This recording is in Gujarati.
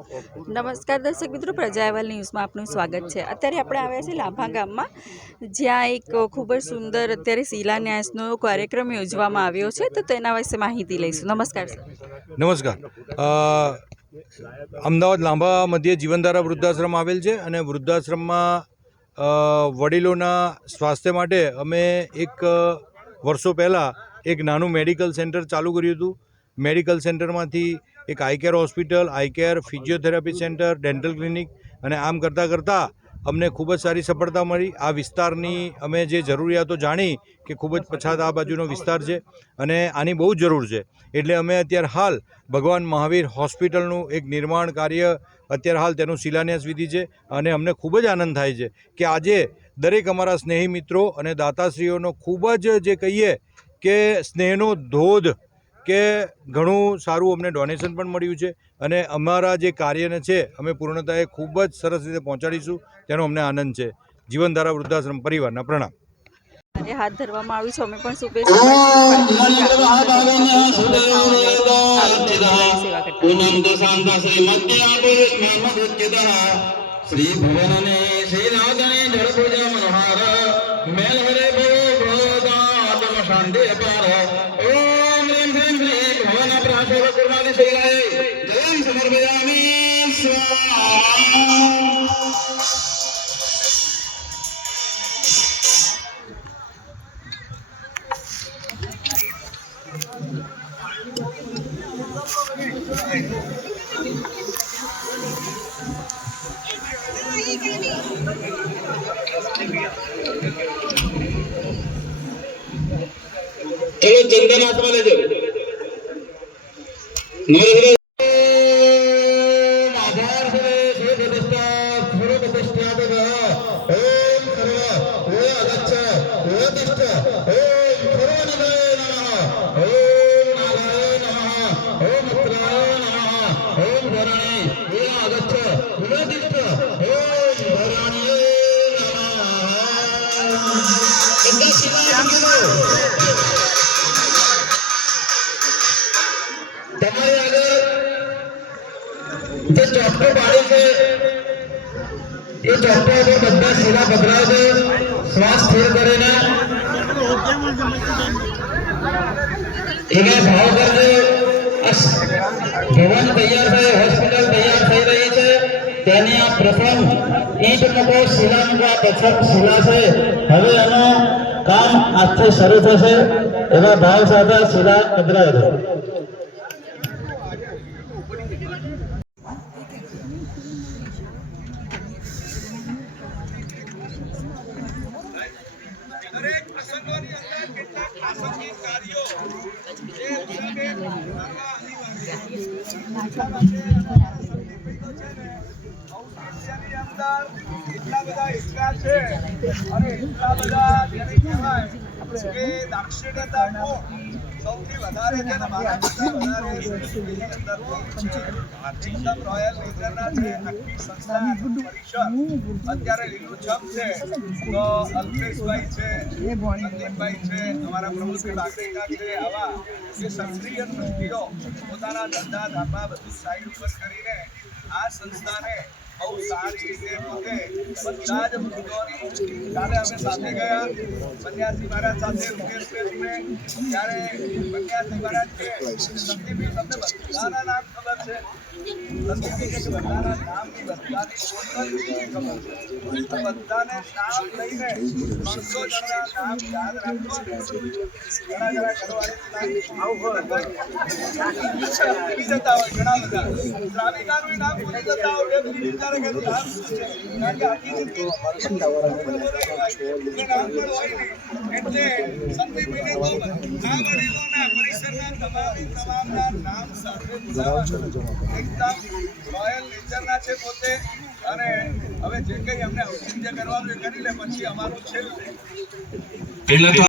નમસ્કાર દર્શક મિત્રો પ્રજા અહેવાલ ન્યૂઝમાં આપનું સ્વાગત છે. અત્યારે આપણે આવ્યા છીએ લાંભા ગામમાં, જ્યાં એક ખૂબ જ સુંદર અત્યારે શિલાન્યાસનો કાર્યક્રમ યોજવામાં આવ્યો છે, તો તેના વિશે માહિતી લઈશું. નમસ્કાર નમસ્કાર. અમદાવાદ લાંબા મધ્યે જીવનધારા વૃદ્ધાશ્રમ આવેલ છે અને વૃદ્ધાશ્રમમાં વડીલોના સ્વાસ્થ્ય માટે અમે એક વર્ષો પહેલાં એક નાનું મેડિકલ સેન્ટર ચાલુ કર્યું હતું. મેડિકલ સેન્ટરમાંથી એક eye care hospital, eye care physiotherapy centre, dental clinic અને આમ કરતાં કરતાં અમને ખૂબ જ સારી સફળતા મળી. આ વિસ્તારની અમે જે જરૂરિયાતો જાણી કે ખૂબ જ પછાત આ બાજુનો વિસ્તાર છે અને આની બહુ જ જરૂર છે. એટલે અમે અત્યારે હાલ ભગવાન મહાવીર હોસ્પિટલનું એક નિર્માણ કાર્ય અત્યારે હાલ તેનું શિલાન્યાસ વિધિ છે અને અમને ખૂબ જ આનંદ થાય છે કે આજે દરેક અમારા સ્નેહી મિત્રો અને દાતાશ્રીઓનો ખૂબ જ જે કહીએ કે સ્નેહનો ધોધ કે ઘણું સારું અમને ડોનેશન પણ મળ્યું છે અને અમારા જે કાર્યને છે અમે પૂર્ણતાએ ખૂબ જ સરસ રીતે પહોંચાડીશું. તેનો અમને આનંદ છે. જીવનધારા વૃદ્ધાશ્રમ પરિવારના પ્રણામ. હાથ ધરવામાં આવ્યું છે. અમે પણ શુભેચ્છા શ્રી ચલો ચંદન હાથમાં લેજો નવરત્ન એ ચોપડા ઉપર બધા શીલા પધરાવે છે શ્વાસ સ્થિર કરીને. એના ભાવ કરજો. ભવન તૈયાર થઈ હોસ્પિટલ તૈયાર થઈ રહી છે. તેની આ પ્રથમ ઈંટ મૂકો, શિલા મૂકો, આ પ્રથમ શિલા છે. હવે એનું કામ આજથી શરૂ થશે. એવા ભાવ સાથે શિલા પધરાવે છે એટલા બધા હિસ્સા છે. અને એટલા બધા જેને કહેવાય કે સૌથી વધારે છે ને મારા કરતા વધારે એની અંદર છે. રોયલ નેચરના છે નક્કી સંસ્થા પરિષદ અત્યારે લીલુંછમ છે. તો અલ્પેશભાઈ છે સંદીપભાઈ છે. અમારા પ્રમુખ બાગરેજા છે આવા જે સક્રિય ટ્રસ્ટીઓ પોતાના ધંધા ધાબા બધું સાઈડ ઉપર કરીને આ સંસ્થાને બહુ સારી રીતે પોતે બધા જ વૃદ્ધોની કાલે અમે સાથે ગયા સન્યાસી મહારાજ સાથે રૂપેશભાઈને ત્યારે સન્યાસી મહારાજ કે સંદીપી તમને બધાના નામ ખબર છે સંદીપજી કે બધાના નામની ખબર છે બધાને નામ લઈને ત્રણસો જણા નામ યાદ રાખો ને ઘણા ઘણા ઘરવાળી હોય ઘણા બધા નામ છે સાથે રોયલ નેચરના છે પોતે અને હવે જે કંઈ અમને ઔચિત્ય કરવાનું એ કરી લે પછી અમારું છેલ્લે